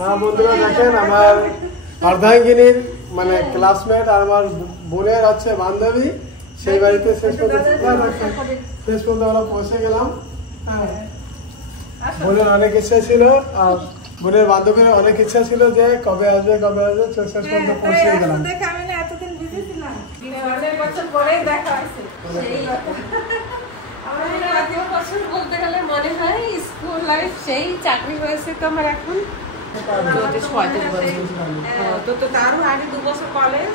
হ্যাঁ বন্ধুরা দেখেন আমার অর্ধাঙ্গিনীর মানে ক্লাসমেট আর আমার বোনের আছে বান্ধবী সেই বাড়িতে শেষ পর্যন্ত আমরা পৌঁছে গেলাম। বোনের অনেক ইচ্ছা ছিল আর বোনের বান্ধবীর অনেক ইচ্ছা ছিল যে কবে আসবে শেষ পর্যন্ত পৌঁছে গেলাম। বলতে গেলে মনে হয় স্কুল লাইফ সেই চাকরি হয়েছে তো আমার এখন 34-35 বছর। তো তারও আগে 2 বছর কলেজ,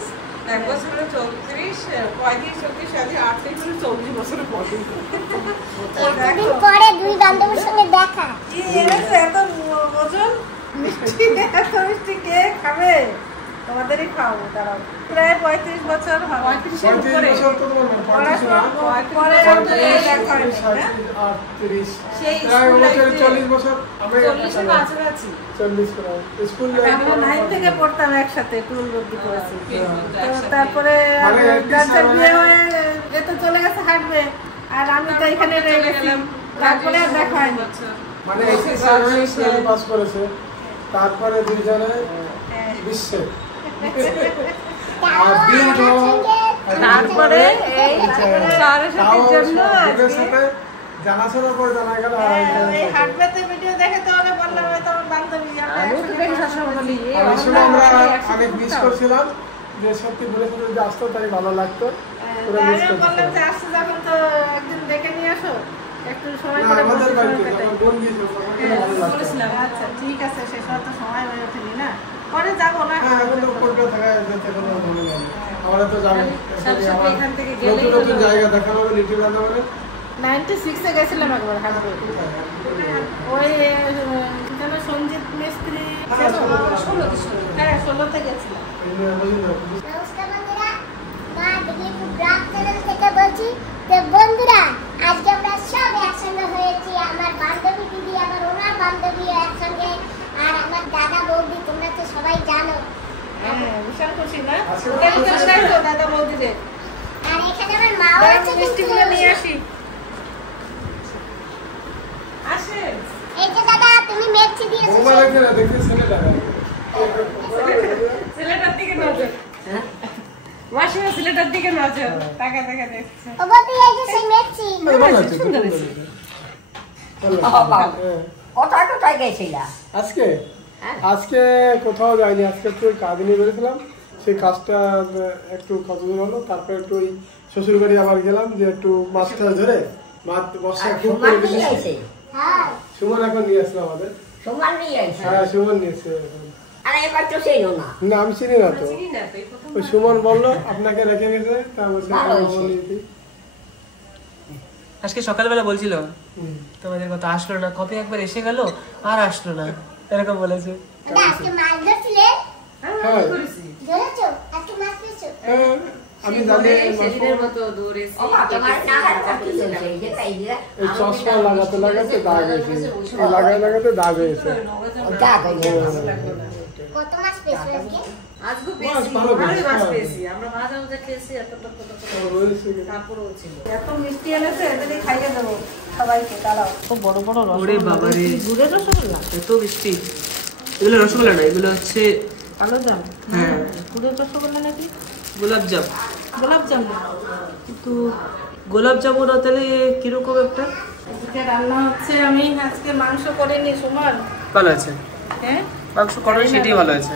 1 বছর হলো 34, 35-36, 38 40 বছরের পরে পরে দুই বান্ধবীর সঙ্গে দেখা। এত ওজন মিষ্টি এত মিষ্টি কে খাবে? তোমাদেরই খাও দাঁড়াও। প্রায় 35 বছর হবে। 35 উপরে সেই 40 বছর আমরা 40 কাছাকাছি 40 স্কুল আমরা 9 থেকে পড়তাম একসাথে টুল রুটি করেছি। তারপরে বিয়ে হয়ে এত চলে গেছে হাঁটবে আর আমি তো এখানে রয়ে গেলাম। তারপরে আর দেখা হয়নি। মানে এসএসসি পাস করেছে তারপরে দুইজনে বিশ্বে তারপরে এই সরস্বতীর জন্য জানাশোনা করে জানা গেল হাটবেতে ভিডিও দেখে তো ওরা বললাম তোমার বান্ধবী আমি তো দেখে সবসময় বলি আমরা অনেক মিস করছিলাম যে সত্যি বলে যদি আসতো তাই ভালো লাগতো। আমি বললাম যে আসছে যখন তো একদিন দেখে নিয়ে আসো একটু সময় করে আমাদের বাড়িতে আমার বোন গিয়েছিল ভালো লাগতো। আচ্ছা ঠিক আছে শেষ হতে সময় হয়ে ওঠেনি না পরে যাবো না। হ্যাঁ এখন তো কলকাতা থাকা যেতে কোনো ভালো লাগে আমরা তো জানি এখান থেকে গেলেই নতুন জায়গা দেখানো হবে লিটিল রান্নাঘরে 96 এ গেছিলাম একবার হাঁটতে ওই যেন সঞ্জিত মিস্ত্রি 16 তে গেছিলাম। নমস্কার বন্ধুরা, মা দিলীপ ব্লগ চ্যানেল থেকে বলছি। তো বন্ধুরা আজকে আমরা সব একসঙ্গে হয়েছি, আমার বান্ধবী দিদি আবার ওনার বান্ধবী একসঙ্গে আর আমার দাদা বৌদি তোমরা তো সবাই জানো। বিশাল খুশি না দাদা বৌদিরে। আর এখানে আমার মাও আছে মিষ্টিগুলো নিয়ে আসি। আসে এই যে দাদা তুমি মেপছি দিয়েছো মোবাইল দেখে না দেখতে ছেলেটা ছেলেটার দিকে নজর। মাসি ছেলেটার দিকে নজর টাকা টাকা দেখছে। ও বৌদি এই যে সেই মেপছি ভালো আছে সুন্দর আছে। কোথায় গেছিলা আজকে আজকে কোথাও যাইনি, আজকে একটু কাজ নিয়ে বেরিয়েছিলাম। সেই কাজটা একটু কতদূর হলো, তারপরে একটু ওই শ্বশুর বাড়ি আবার গেলাম যে একটু মাছটা ধরে মাছ বর্ষা খুব করে বেশি। হ্যাঁ সুমন এখন নিয়ে আসলো আমাদের। সুমন নিয়ে আইছে হ্যাঁ সুমন নিয়েছে। আরে এবার তো সেই না না আমি চিনি না তো, ওই সুমন বললো আপনাকে রেখে গেছে তা বলছে আজকে সকালবেলা বলছিল তোমাদের কথা, আসলো না, কবে একবার এসে গেল আর আসলো না এরকম বলেছে। দাদা আজকে মাছ ধরছিলে? হ্যাঁ ধরেছো? আজকে মাছ পেয়েছো? হ্যাঁ আমি জানি সেদিনের মতো দৌড়েছি। তোমার না কি হয়েছে এই যে তাই দিয়া এই চশমা লাগাতে লাগাতে দাগ হয়েছে, লাগাতে লাগাতে দাগ হয়েছে। কত মাছ পেয়েছো আজকে? আজকে মাছ পেয়েছি, ভালো ভালোই মাছ পেয়েছি। পেয়েছি। আমরা ভাজা ভাজা খেয়েছি, এত তারপরেও ছিল। এত মিষ্টি এনেছে, এদেরই খাইয়ে দেবো সবাইকে। দাঁড়াও, খুব বড় বড় ওরে বাবা রে, গুড়ের রসগোল্লা, এত মিষ্টি। এগুলো রসগোল্লা না, এগুলো হচ্ছে আলো জাম। হ্যাঁ গুড়ের রসগোল্লা নাকি গোলাপ জাম। গোলাপ জাম? কিন্তু গোলাপ জামুন তাহলে কিরকম একটা আজকে রান্না হচ্ছে, আমি আজকে মাংস করিনি সুমন। ভালো আছে, হ্যাঁ মাংস করাই সেটাই ভালো আছে।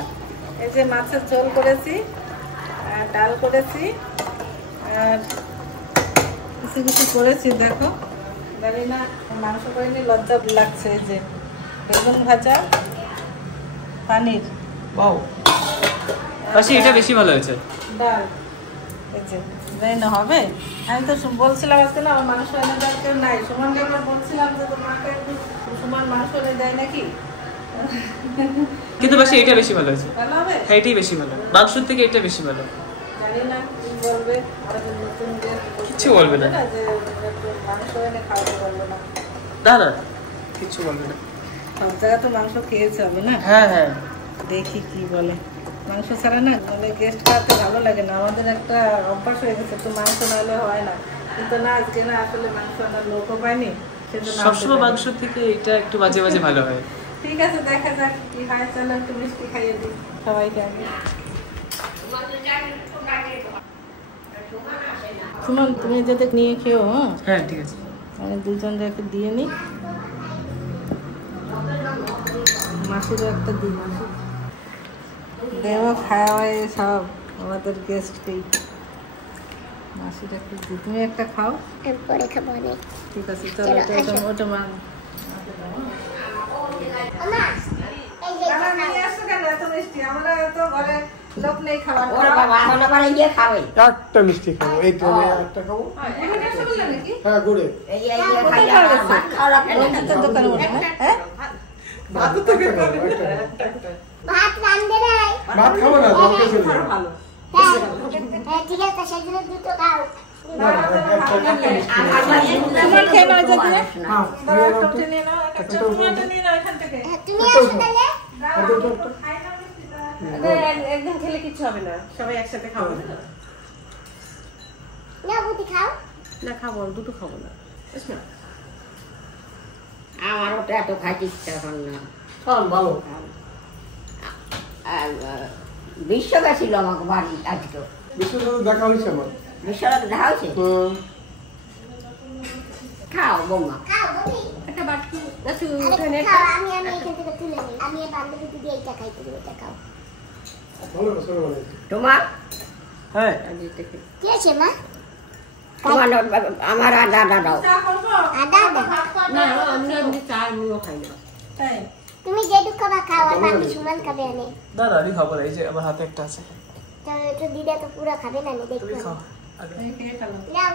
এই যে মাছের ঝোল করেছি আর ডাল করেছি আর কিছু কিছু করেছি, দেখো জানি না মাংস করিনি, লজ্জা লাগছে। এই যে বেগুন ভাজা, পানির বাও আচ্ছা, এটা বেশি ভালো হয়েছে। ডাল, এই যে জানি না হবে। আমি তো বলছিলাম আজকে না আমার মাংস এনে দেওয়ার কেউ নাই। সুমনকে একবার বলছিলাম যে তোর মাকে একটু সুমন মাংস এনে দেয় নাকি, কিন্তু বেশি এটা বেশি ভালো হয়েছে। ভালো হবে? হ্যাঁ এটাই বেশি ভালো, মাংসের থেকে এটা বেশি ভালো। জানি না কি বলবে, আর নতুন যে কিচ্ছু বলবে না, যে একটু মাংস এনে খাওয়াতে পারবো না। না না কিচ্ছু বলবে না, সব জায়গা তো মাংস খেয়েছে হবে না। হ্যাঁ হ্যাঁ দেখি কি বলে। মাংস ছাড়া না মানে গেস্ট খাওয়াতে ভালো লাগে না, আমাদের একটা অভ্যাস হয়ে গেছে, তো মাংস না হলে হয় না। কিন্তু না আজকে না আসলে মাংস আনার লোকও পাইনি, সবসময় মাংস থেকে এটা একটু মাঝে মাঝে ভালো হয়। ঠিক আছে, দেখা যাক কি হয়। চলো একটু মিষ্টি খাইয়ে দিই সবাইকে আগে। সুমন, তুমি যাতে নিয়ে খেও। হ্যাঁ ঠিক আছে, আমি দুজন যাকে দিয়ে নিই, মাসিরও একটা দিই। মাসি দেবো খাওয়াই সব আমাদের গেস্টকেই। মাসির একটা দিই, তুমি একটা খাও। পরে খাবো আমি। ঠিক আছে, চলো ওটা মান। এই যে নিয়ে আসছো কেন এত মিষ্টি? আমরা তো ঘরে লোক নেই খাবার। ওর বাবা এখন আবার গিয়ে খাবে। একটা মিষ্টি খাবো, এই তো একটা খাবো। নাকি? হ্যাঁ, গুড়ে। এই যে খাইলে ভাত খাওয়া লাগবে না। রঞ্জিতের দোকানে ওঠে না? হ্যাঁ, ভাত তো খেতে হবে, একটা খাবো। ভাত রান্ধে নাই। ভাত খাবো না, জলকে চলে যাবো। ভালো। হ্যাঁ, ঠিক আছে, সেগুলো দুটো খাও। না, একটা মিষ্টি। তোমার খেয়ে নাও যে তুমি। হ্যাঁ, বড় একটা উঠে নিয়ে নাও, একটা টমেটো নিয়ে নাও এখান থেকে। তুমি আসো তাহলে। একদিন খেলে কিচ্ছু হবে না, সবাই একসাথে খাবো। না বুদ্ধি খাও। না খাবো, দুটো খাবো না। আমারও তো এত খাইতে ইচ্ছা করে না। খান, ভালো। আর বিশ্ব গেছিল আমাকে বাড়ি আজকে। বিশেষ করে দেখা হয়েছে আমার। বিশ্বরাতে দেখা হয়েছে? খাও বৌমা। খাও বুদ্ধি। একটা বাটি একটু আরে উঠে নে। খাও, আমি এখান থেকে তুলে নিই। আমি এই বান্ধবী দিদি এইটা খাই, তুমি এটা খাও। ভালো রসগোল্লা বানিয়েছে। তোমার হ্যাঁ কি আছে মা? তোমার আমার আর দাদা দাও। চা করবো? আদা আদা। না আমি এমনি চা আমিও খাই না। তাই? তুমি যেটুক খাবা খাও, আর বাকি সুমান খাবে আমি। না না, আমি খাবো না, এই যে আমার হাতে একটা আছে। তো একটু দিদা তো পুরো খাবে না, তুমি দেখো। খাও আগে। আমি খেয়ে খেলাম। নাও,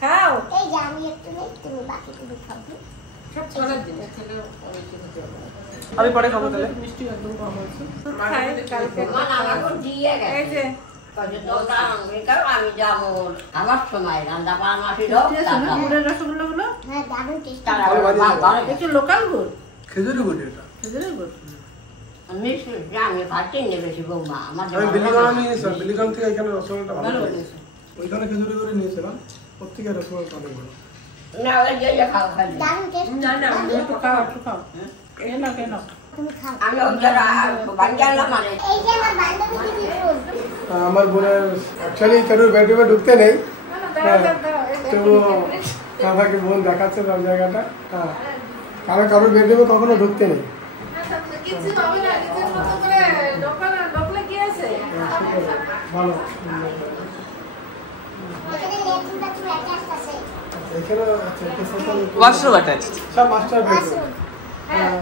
খাও। এই যে আমি একটু নেই, তুমি বাকি তুমি খাও। আমি পরে খাবো তাহলে। মিষ্টি একদম কম হয়েছে। খাই কালকে। তোমার আমাকে দিয়ে এই গেছে। যে আমি যাবো আমার সময় রান্না বান্না ছিল। গুড়ের রসগোল্লা গুলো হ্যাঁ, দারুণ টেস্ট। একটু লোকাল গুড়, খেজুরি গুড় এটা। খেজুরের গুড়। আমি ভাবছি নেবেছি বৌমা আমার আমি বিলিগ্রাম নিয়েছিলাম, বিলিগ্রাম থেকে এখানে রসগোল্লাটা ভালো লেগেছে। ওইখানে খেজুরি গুড় নিয়েছিলাম, প্রত্যেকের রসগোল্লা অনেক ভালো। না ওই যে খাও খাই দারুণ টেস্ট। না না, একটু খাও, একটু খাও। খেয়ে নাও, খেয়ে নাও। তুমি খাও। আমি ওই যারা বাঙ্গালাম মানে এই যে আমার বান্ধবী দিদি ফুল। আমার বোনের অ্যাকচুয়ালি কারোর বেডরুমে ঢুকতে নেই, হ্যাঁ, তো আমাকে বোন দেখাচ্ছে সব জায়গাটা। হ্যাঁ, কারোর বেডরুমে কখনো ঢুকতে নেই। কিছু হবে না, নিজের মতো করে ঢোকলে কি আছে? ভালো। এখানে লেট্রিন বাথরুম অ্যাটাচ আছে। এখানে আচ্ছা, ওয়াশরুম অ্যাটাচড। সব মাস্টার বেডরুম। বাথরুম। হ্যাঁ,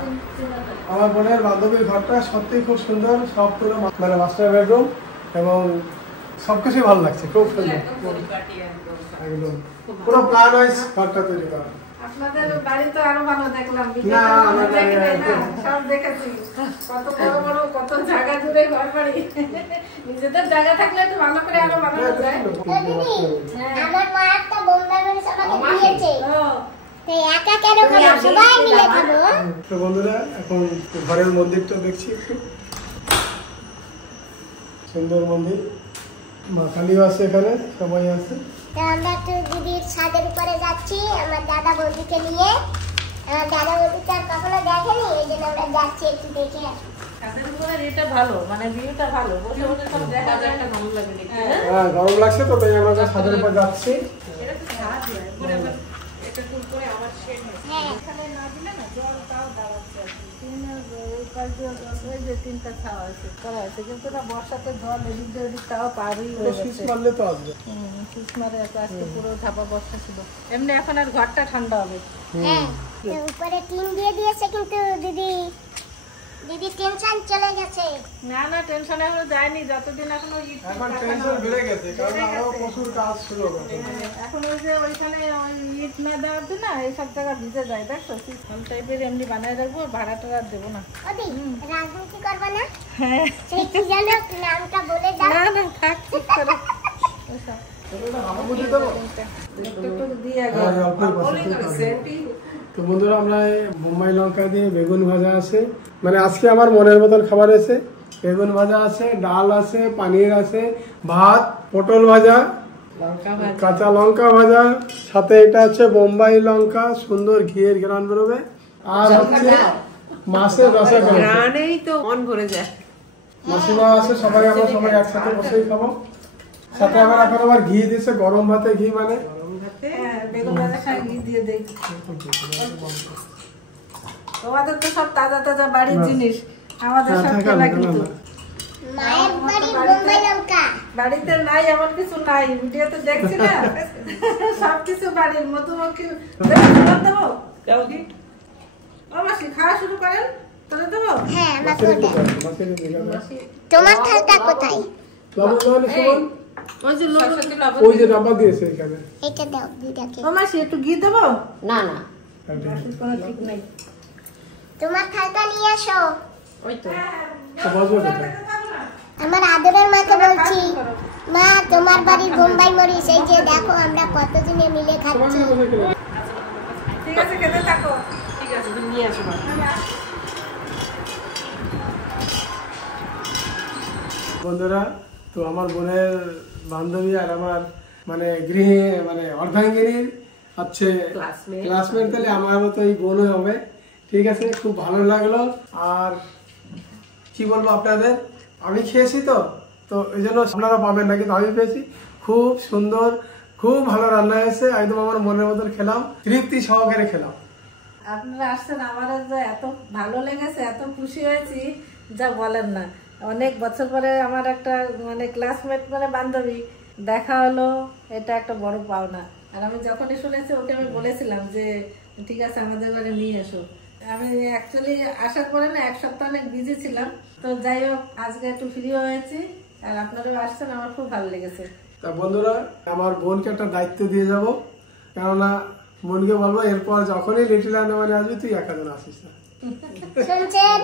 আমার বোনের বান্ধবীর ঘরটা সত্যিই খুব সুন্দর, সব পুরো মানে মাস্টার বেডরুম, এবং সবকিছু ভালো লাগছে, খুব সুন্দর একদম। পুরো প্ল্যান ওয়াইজ ঘরটা তৈরি করা। আপনাদের বাড়ি তো আরো ভালো দেখলাম। না, আমার বাড়ি দেখলে না, একদম। সব দেখেছি। কত বড় বড়, কত জায়গা জুড়ে ঘর বাড়ি। নিজেদের জায়গা থাকলে একটু ভালো করে আরো বানানো যায়। তো দিদি, আমার মা একটা বোম্বাই মরিচ আমাকে দিয়েছে। ও, তো একা কেন খাবো, সবাই মিলে খাবো। তো বন্ধুরা, এখন ঘরের মন্দিরটা দেখছি একটু। সুন্দর মন্দির, মা কালীও আছে এখানে, সবাই আছে। তো আমরা একটু দিদির ছাদের উপরে যাচ্ছি আমার দাদা বৌদিকে নিয়ে। আমার দাদা বৌদিকে আর কখনো দেখেনি, এই জন্য আমরা যাচ্ছি একটু দেখে আসি। ছাদের উপরে এটা ভালো, মানে ভিউটা ভালো। বসে বসে সব দেখা যায়, একটা ভালো লাগে দেখতে। হ্যাঁ, গরম লাগছে তো, তাই আমরা ছাদের উপর যাচ্ছি। এটা তো ছাদ নয়, উপরে আবার এটা ফুল করে আবার শেড হয়েছে। হ্যাঁ। এখানে না দিলে না জল তাও দাঁড়াচ্ছে আর কি। ওই পাশ দিয়ে ওই যে 3টা ছাওয়া আছে করা আছে, কিন্তু না বর্ষাতে জল এদিক দিয়ে ওদিক তাও পারই হয়ে সুইচ গেছে। মারলে তো আসবে। সুইচ মারে আছে, আজকে পুরো ধাপা বর্ষা ছিল। এমনি এখন আর ঘরটা ঠান্ডা হবে। হ্যাঁ, তো উপরে টিন দিয়ে দিয়েছে, কিন্তু দিদি টেনশন চলে গেছে। না না, টেনশন এখনো যায়নি, যতদিন এখনো ইট এখন টেনশন বেড়ে গেছে, কারণ আরো প্রচুর কাজ ছিল। এখন ওই যে ওইখানে ওই ইট না দেওয়ার দিন না এইসব জায়গা ভিজে যায়, দেখছো? সিস্টেম টাইপের এমনি বানায় রাখবো, ভাড়াটা আর দেবো না। ওদি রাজনীতি করবে না? হ্যাঁ, সেই কি জানো, নামটা বলে দাও। না না, থাক ঠিক করে ওইসব। একটু দিয়ে আগে হ্যাঁ, অল্পই বসে। তো বন্ধুরা, আমরা বোম্বাই লঙ্কা দিয়ে বেগুন ভাজা আছে, মানে আজকে আমার মনের মতন খাবার আছে। বেগুন ভাজা আছে, ডাল আছে, পানির আছে, ভাত, পটল ভাজা, কাঁচা লঙ্কা ভাজা, সাথে এটা হচ্ছে বোম্বাই লঙ্কা, সুন্দর ঘিয়ের ঘ্রাণ বেরোবে, আর হচ্ছে মাছের রসা ঘ্রাণেই তো মন ভরে যায়। মাসিমা আছে, সবাই আমরা সবাই একসাথে বসেই খাবো। সাথে আবার এখন আবার ঘি দিয়েছে, গরম ভাতে ঘি, মানে বেগুন ভাজার সঙ্গে ঘি দিয়ে দেই। তোমাদের তো সব তাজা তাজা বাড়ির জিনিস, আমাদের সব কেনা কিন্তু। মায়ের বাড়ি বোম্বাই লঙ্কা বাড়িতে নাই, এমন কিছু নাই, ভিডিওতে দেখছি না সবকিছু বাড়ির। মধুমক্ষী দেবো ও মাসি, খাওয়া শুরু করেন, তোরে দেবো। হ্যাঁ আমাকে দে। তোমার থালটা কোথায়? ওই যে ডাব্বা দিয়েছে এখানে, এটা দাও দিদাকে। ও মাসি একটু ঘি দেবো। না না, কোনো ঠিক নাই। তোমার থালটা নিয়ে আসো। ওই তো বসবো কোথায়? আমার আদরের মাকে বলছি, মা তোমার বাড়ির বোম্বাই মরিচ এই যে দেখো আমরা কতজনে মিলে খাচ্ছি। ঠিক আছে, খেতে থাকো। ঠিক আছে, তুমি নিয়ে আসো। বন্ধুরা, তো আমার বোনের বান্ধবী আর আমার মানে গৃহে মানে অর্ধাঙ্গিনীর হচ্ছে ক্লাসমেট, তাহলে আমারও তো এই বোনই হবে। ঠিক আছে, খুব ভালো লাগলো। আর কি বলবো আপনাদের, আমি খেয়েছি তো এই জন্য আপনারা পাবেন না, কিন্তু আমি পেয়েছি। খুব সুন্দর, খুব ভালো রান্না হয়েছে, একদম আমার মনের মতন খেলাম, তৃপ্তি সহকারে খেলাম। আপনারা আসছেন, আমারও যে এত ভালো লেগেছে, এত খুশি হয়েছি যা বলেন না। অনেক বছর পরে আমার একটা মানে ক্লাসমেট মানে বান্ধবী দেখা হলো, এটা একটা বড় পাওনা। আর আমি যখনই শুনেছি ওকে আমি বলেছিলাম যে ঠিক আছে আমাদের ঘরে নিয়ে এসো। আমি অ্যাকচুয়ালি আসার পরে না এক সপ্তাহ অনেক বিজি ছিলাম, তো যাই হোক আজকে একটু ফ্রি হয়েছি। আর আপনারাও আসছেন, আমার খুব ভালো লেগেছে। তা বন্ধুরা, আমার বোনকে একটা দায়িত্ব দিয়ে যাব, কেননা বোনকে বলবো এরপর যখনই লিটিল আন্দামানে আসবি তুই একা যেন আসিস না। শুনছেন?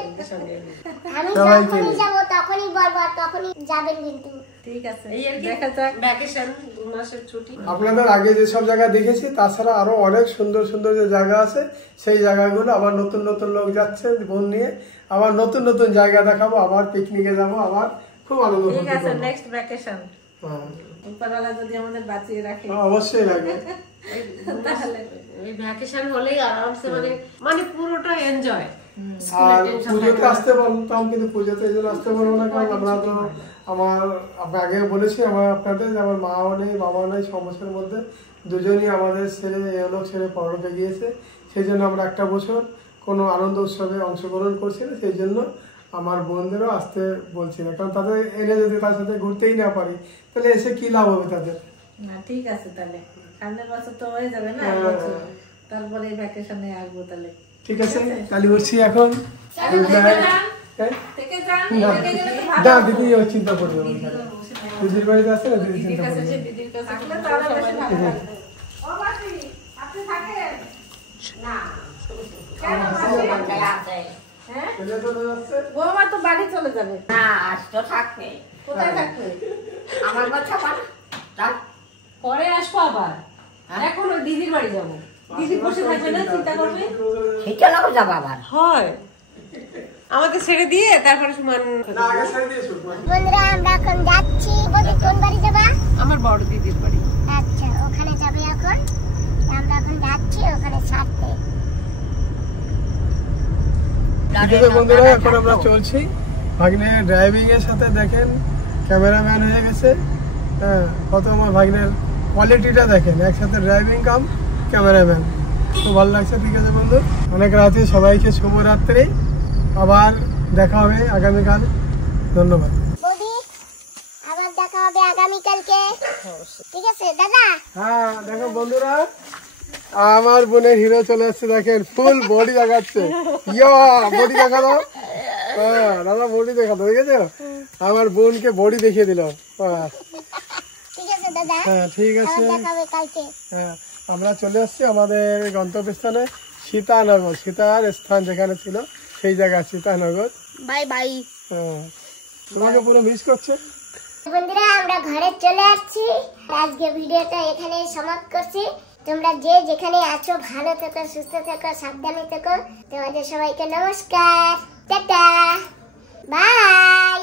আমি যখনই যাব তখনই বলবো, তখনই যাবেন কিন্তু। ঠিক আছে, দেখা যাক। ভ্যাকেশন 2 মাসের ছুটি। আপনাদের আগে যেসব জায়গা দেখেছি, তাছাড়া আরো অনেক সুন্দর সুন্দর যে জায়গা আছে, সেই জায়গাগুলো আবার নতুন নতুন লোক যাচ্ছে বোন নিয়ে, আবার নতুন নতুন জায়গা দেখাবো, আবার পিকনিকে যাবো, আবার খুব আনন্দ ঠিক আছে, করবো। নেক্সট ভ্যাকেশন উপরওয়ালা যদি আমাদের বাঁচিয়ে রাখে অবশ্যই লাগবে। তাহলে এই ভ্যাকেশন হলেই আরামসে মানে পুরোটা এনজয়। আর পুজোতে আসতে বলতাম, কিন্তু পুজোতে এই জন্য আসতে পারবো না, কারণ আমরা তো আমার আগে বলেছি আপনাদের যে আমার মাও নেই, বাবাও নেই। 6 বছরের মধ্যে দুজনই আমাদের ছেড়ে এলোক ছেড়ে পরলোকে গিয়েছে। সেই জন্য আমরা একটা বছর কোনো আনন্দ উৎসবে অংশগ্রহণ করছি না। সেই জন্য আমার বোনদেরও আসতে বলছি না, কারণ তাদের এনে যদি তার সাথে ঘুরতেই না পারি, তাহলে এসে কি লাভ হবে তাদের। না ঠিক আছে, তাহলে সামনের বছর তো হয়ে যাবে না, তারপরে ভ্যাকেশনে আসবো তাহলে। ঠিক আছে, তাহলে বলছি এখন না দিদি চিন্তা করবে, দিদির বাড়িতে আছে না, দিদি চিন্তা করবে। বৌমা তো বাড়ি চলে যাবে। না, আজ তো থাকবে। কোথায় থাকবে? আমার বাচ্চা পরে আসবো আবার, এখন ওই দিদির বাড়ি যাবো। দিদি বসে থাকবে না, চিন্তা করবে। সেটা লোক যাবো আবার। হয় আমাকে ছেড়ে দিয়ে তারপরে সমান। বন্ধুরা, আমরা এখন যাচ্ছি। বলি কোন বাড়ি যাবা? আমার বড় দিদির বাড়ি। আচ্ছা, ওখানে যাবে এখন। আমরা এখন যাচ্ছি ওখানে ছাড়তে। বন্ধুরা, এখন আমরা চলছি। ভাগ্নে ড্রাইভিং এর সাথে দেখেন ক্যামেরাম্যান হয়ে গেছে। হ্যাঁ, কত আমার ভাগ্নের কোয়ালিটিটা দেখেন, একসাথে ড্রাইভিং কাম ক্যামেরাম্যান। খুব ভালো লাগছে। ঠিক আছে বন্ধু, অনেক রাতে সবাইকে শুভরাত্রি, আবার দেখা হবে আগামীকাল। ধন্যবাদ বৌদি, আবার দেখা হবে আগামীকালকে। ঠিক আছে দাদা? হ্যাঁ, দেখো বন্ধুরা, আমার বোনের হিরো চলে আসছে। দেখেন ফুল বডি দেখাচ্ছে। ইয়া বডি দেখা দাও। হ্যাঁ দাদা, বডি দেখা দাও। ঠিক আছে, আমার বোনকে বডি দেখিয়ে দিল। ঠিক আছে দাদা। হ্যাঁ ঠিক আছে। দেখা হবে কালকে। হ্যাঁ, আমরা চলে আসছি আমাদের গন্তব্যস্থানে সীতানগর। সীতার স্থান যেখানে ছিল সেই জায়গা সীতানগর। Bye bye. হ্যাঁ, তোমাকে পুরো মিস করছে। বন্ধুরা, আমরা ঘরে চলে আসছি। আজকে ভিডিওটা এখানে সমাপ্ত করছি। তোমরা যে যেখানে আছো ভালো থেকো, সুস্থ থেকো, সাবধানে থেকো। তোমাদের সবাইকে নমস্কার, টাটা, বাই।